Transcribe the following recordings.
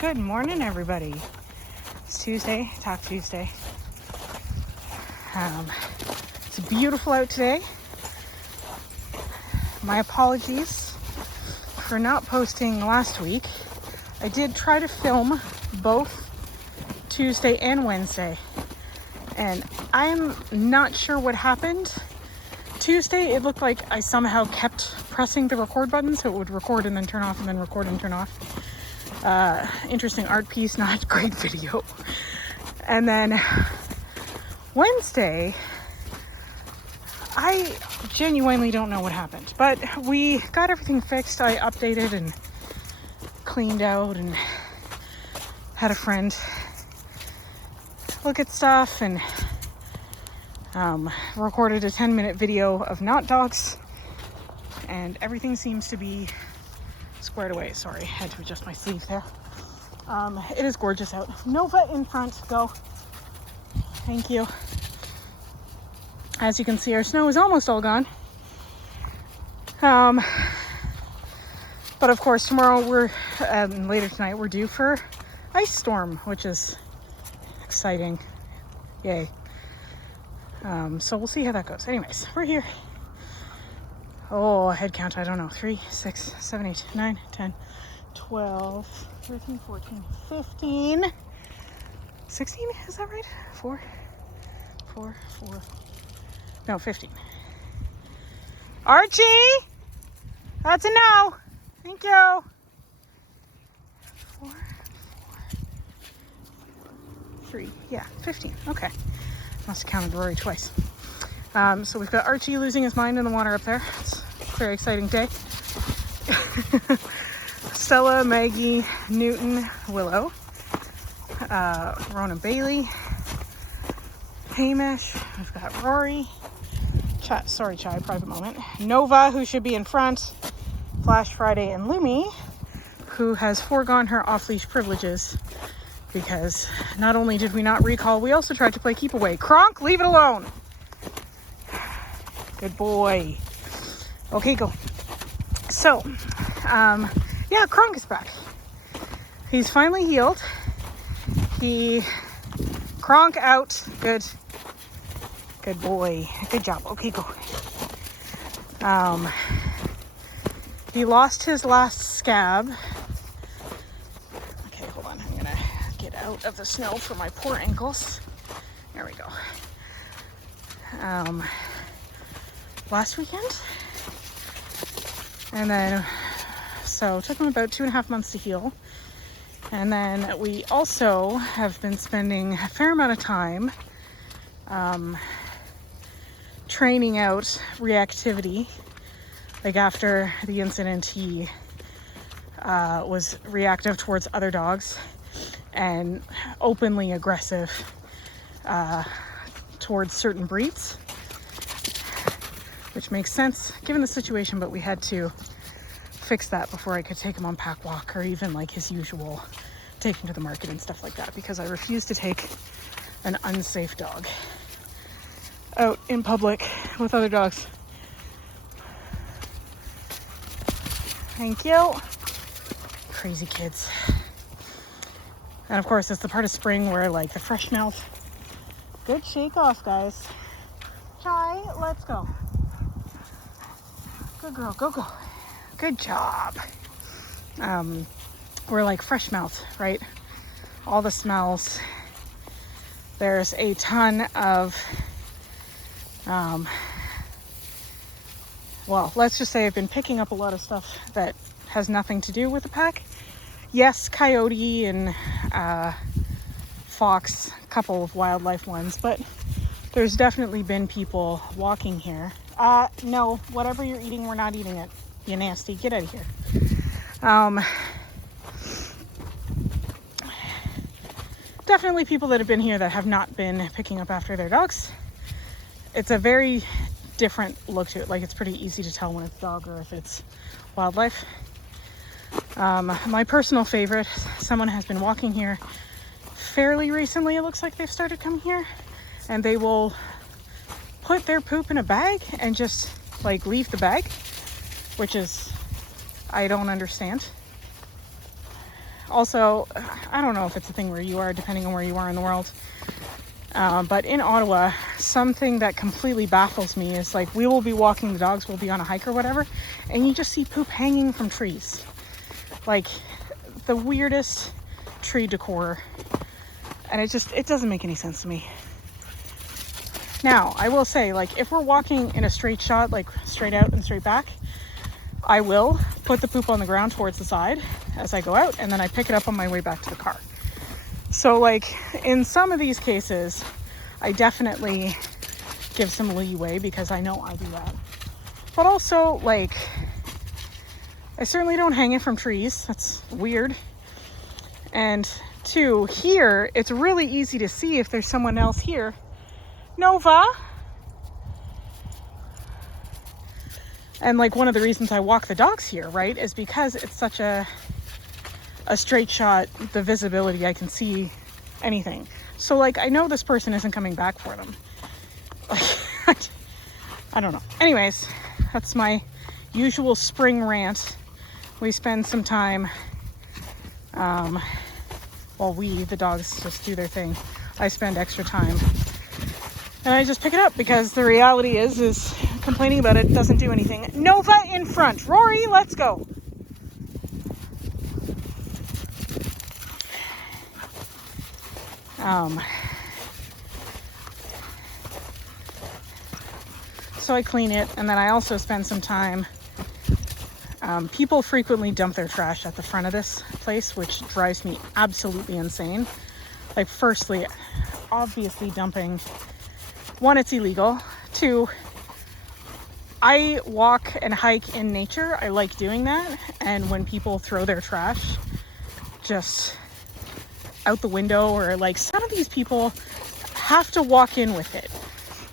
Good morning, everybody. It's Tuesday, Talk Tuesday. It's beautiful out today. My apologies for not posting last week. I did try to film both Tuesday and Wednesday, and I'm not sure what happened. Tuesday, it looked like I somehow kept pressing the record button, so it would record and then turn off and then record and turn off. Interesting art piece, not great video. And then Wednesday, I genuinely don't know what happened, but we got everything fixed. I updated and cleaned out and had a friend look at stuff and recorded a 10-minute video of not dogs, and everything seems to be squared away. Sorry, I had to adjust my sleeve there. It is gorgeous out. Nova in front, go. Thank you. As you can see, our snow is almost all gone. But of course, tomorrow later tonight, we're due for ice storm, which is exciting. Yay. So we'll see how that goes. Anyways, we're here. Oh, head count, I don't know. 3, 6, 7, 8, 9, 10, 12, 13, 14, 15, 16, is that right? 4, no, 15. Archie! That's a no. Thank you. 4, 3, yeah, 15. Okay. Must have counted Rory twice. So we've got Archie losing his mind in the water up there. It's a very exciting day. Stella, Maggie, Newton, Willow, Rona Bailey, Hamish, we've got Rory, Chai, private moment, Nova, who should be in front, Flash Friday, and Lumi, who has foregone her off-leash privileges because not only did we not recall, we also tried to play keep away. Kronk, leave it alone. Good boy. Okay, go. So, yeah, Kronk is back. He's finally healed. Kronk out. Good. Good boy. Good job. Okay, go. He lost his last scab. Okay, hold on. I'm gonna get out of the snow for my poor ankles. There we go. Last weekend, and then so it took him about 2.5 months to heal, and then we also have been spending a fair amount of time training out reactivity. Like after the incident, he was reactive towards other dogs and openly aggressive towards certain breeds, which makes sense given the situation, but we had to fix that before I could take him on pack walk or even like his usual take him to the market and stuff like that, because I refuse to take an unsafe dog out in public with other dogs. Thank you. Crazy kids. And of course, it's the part of spring where like the fresh melt. Good shake off, guys. Chai, let's go. Good girl, go. Good job. We're like fresh mouth, right? All the smells. There's a ton of, well, let's just say I've been picking up a lot of stuff that has nothing to do with the pack. Yes, coyote and fox, a couple of wildlife ones, but there's definitely been people walking here. No, whatever you're eating, we're not eating it. You nasty. Get out of here. Definitely people that have been here that have not been picking up after their dogs. It's a very different look to it. Like, it's pretty easy to tell when it's dog or if it's wildlife. My personal favorite, someone has been walking here fairly recently. It looks like they've started coming here, and they will put their poop in a bag and just like leave the bag, which is, I don't understand. Also, I don't know if it's a thing where you are, depending on where you are in the world. But in Ottawa, something that completely baffles me is like we will be walking the dogs, we'll be on a hike or whatever, and you just see poop hanging from trees. Like the weirdest tree decor. And it doesn't make any sense to me. Now, I will say, like, if we're walking in a straight shot, like straight out and straight back, I will put the poop on the ground towards the side as I go out, and then I pick it up on my way back to the car. So, like, in some of these cases, I definitely give some leeway because I know I do that. But also, like, I certainly don't hang it from trees. That's weird. And two, here, it's really easy to see if there's someone else here. Nova! And like one of the reasons I walk the dogs here, right, is because it's such a straight shot, the visibility, I can see anything. So like, I know this person isn't coming back for them. Like, I don't know. Anyways, that's my usual spring rant. We spend some time, while the dogs just do their thing. I spend extra time. And I just pick it up because the reality is complaining about it doesn't do anything. Nova in front. Rory, let's go. So I clean it, and then I also spend some time. People frequently dump their trash at the front of this place, which drives me absolutely insane. Like, firstly, obviously dumping. One, it's illegal. Two, I walk and hike in nature. I like doing that. And when people throw their trash just out the window, or like some of these people have to walk in with it.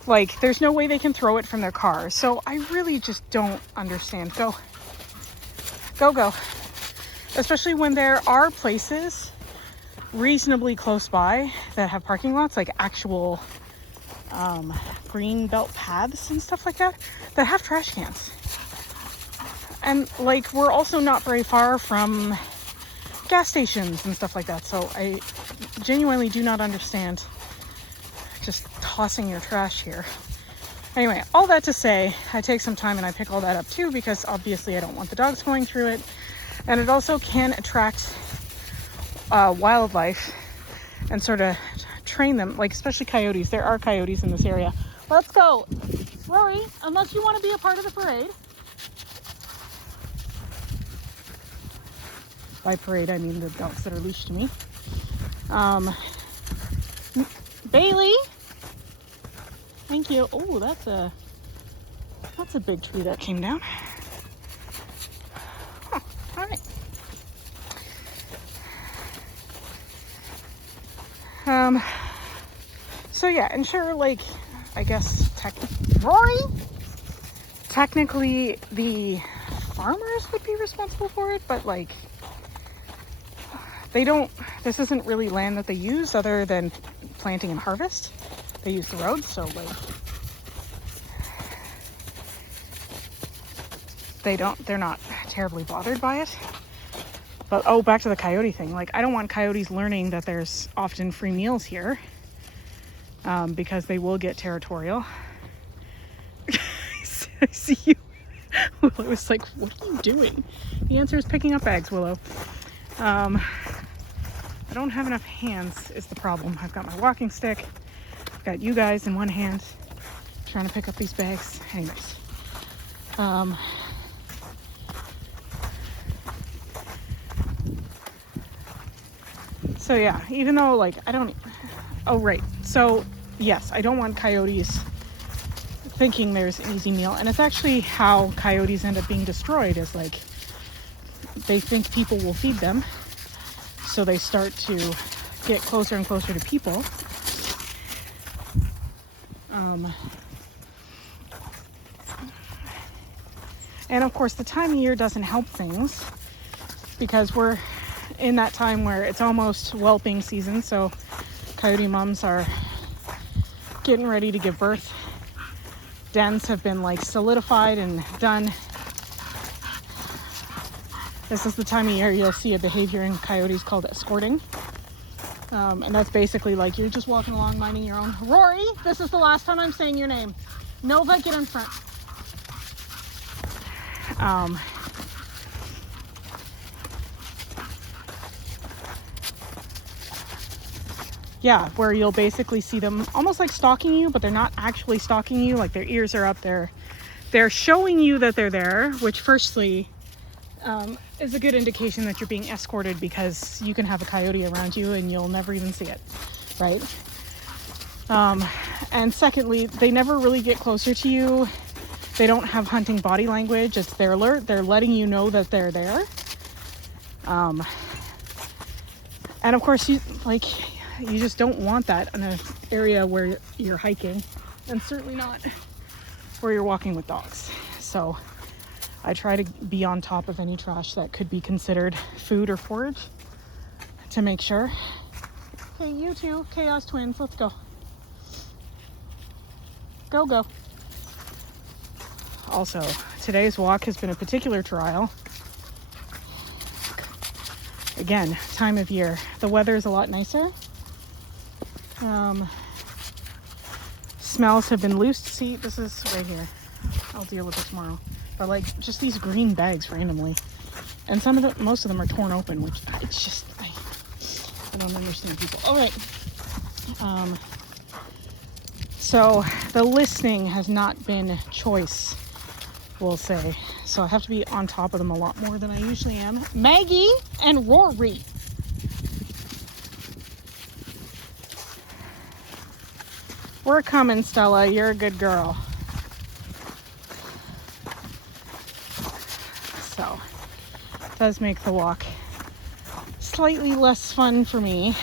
Like, there's no way they can throw it from their car. So I really just don't understand. Go. Especially when there are places reasonably close by that have parking lots, like actual green belt paths and stuff like that have trash cans. And like, we're also not very far from gas stations and stuff like that. So I genuinely do not understand just tossing your trash here. Anyway, all that to say, I take some time and I pick all that up too, because obviously I don't want the dogs going through it. And it also can attract wildlife and sort of train them, like especially coyotes. There are coyotes in this area. Let's go. Rory, unless you want to be a part of the parade. By parade, I mean the dogs that are leashed to me. Bailey. Thank you. Oh, that's a big tree that came down. Huh, all right. So yeah, and sure, like, I guess technically the farmers would be responsible for it, but like, this isn't really land that they use other than planting and harvest. They use the roads, so like, they're not terribly bothered by it. But back to the coyote thing. Like, I don't want coyotes learning that there's often free meals here, because they will get territorial. I see you. Willow was like, what are you doing? The answer is picking up bags, Willow. I don't have enough hands is the problem. I've got my walking stick. I've got you guys in one hand trying to pick up these bags. Anyways. So yeah, even though like right. So yes, I don't want coyotes thinking there's an easy meal. And it's actually how coyotes end up being destroyed, is like, they think people will feed them. So they start to get closer and closer to people. And of course, the time of year doesn't help things, because we're in that time where it's almost whelping season. So coyote moms are getting ready to give birth. Dens have been like solidified and done. This is the time of year you'll see a behavior in coyotes called escorting. And that's basically like you're just walking along minding your own. Rory, this is the last time I'm saying your name. Nova, get in front. Yeah, where you'll basically see them almost like stalking you, but they're not actually stalking you. Like their ears are up there. They're showing you that they're there, which firstly is a good indication that you're being escorted, because you can have a coyote around you and you'll never even see it, right? And secondly, they never really get closer to you. They don't have hunting body language. It's their alert. They're letting you know that they're there. And of course, you just don't want that in an area where you're hiking, and certainly not where you're walking with dogs. So I try to be on top of any trash that could be considered food or forage to make sure. Hey, you two, Chaos Twins, let's go. Go, go. Also, today's walk has been a particular trial. Again, time of year. The weather is a lot nicer. Smells have been loosed. See, this is right here. I'll deal with it tomorrow. But like just these green bags randomly. And most of them are torn open, which it's just, I don't understand people. All right. So the listening has not been choice, we'll say. So I have to be on top of them a lot more than I usually am. Maggie and Rory. We're coming, Stella. You're a good girl. So it does make the walk slightly less fun for me,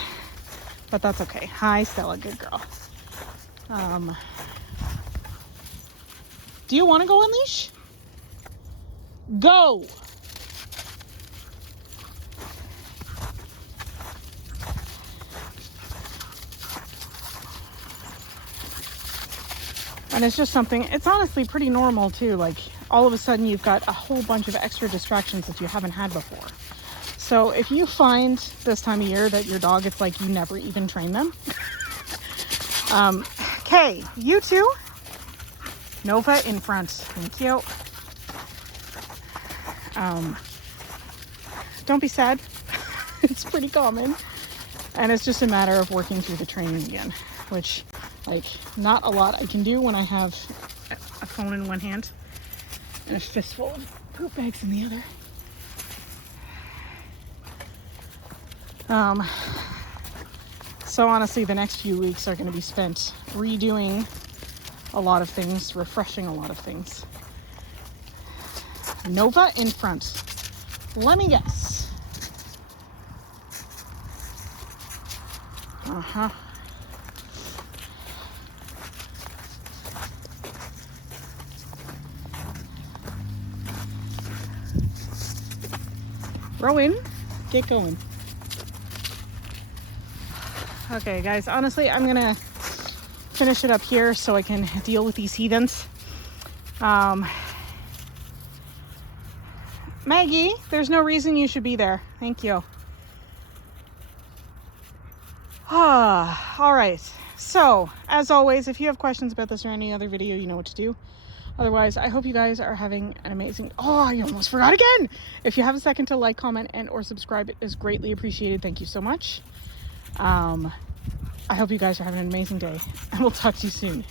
but that's okay. Hi, Stella. Good girl. Do you want to go on leash? Go! And it's just something, it's honestly pretty normal too. Like all of a sudden you've got a whole bunch of extra distractions that you haven't had before. So if you find this time of year that your dog, it's like you never even train them. Okay, you two. Nova in front. Thank you. Don't be sad. It's pretty common. And it's just a matter of working through the training again, which like not a lot I can do when I have a phone in one hand and a fistful of poop bags in the other. So honestly, the next few weeks are going to be spent redoing a lot of things, refreshing a lot of things. Nova in front. Let me guess. Uh-huh. Rowan, get going. Okay, guys, honestly, I'm gonna finish it up here so I can deal with these heathens. Maggie, there's no reason you should be there. Thank you. All right. So, as always, if you have questions about this or any other video, you know what to do. Otherwise, I hope you guys are having an amazing... Oh, I almost forgot again! If you have a second to like, comment, and or subscribe, it is greatly appreciated. Thank you so much. I hope you guys are having an amazing day, and we'll talk to you soon.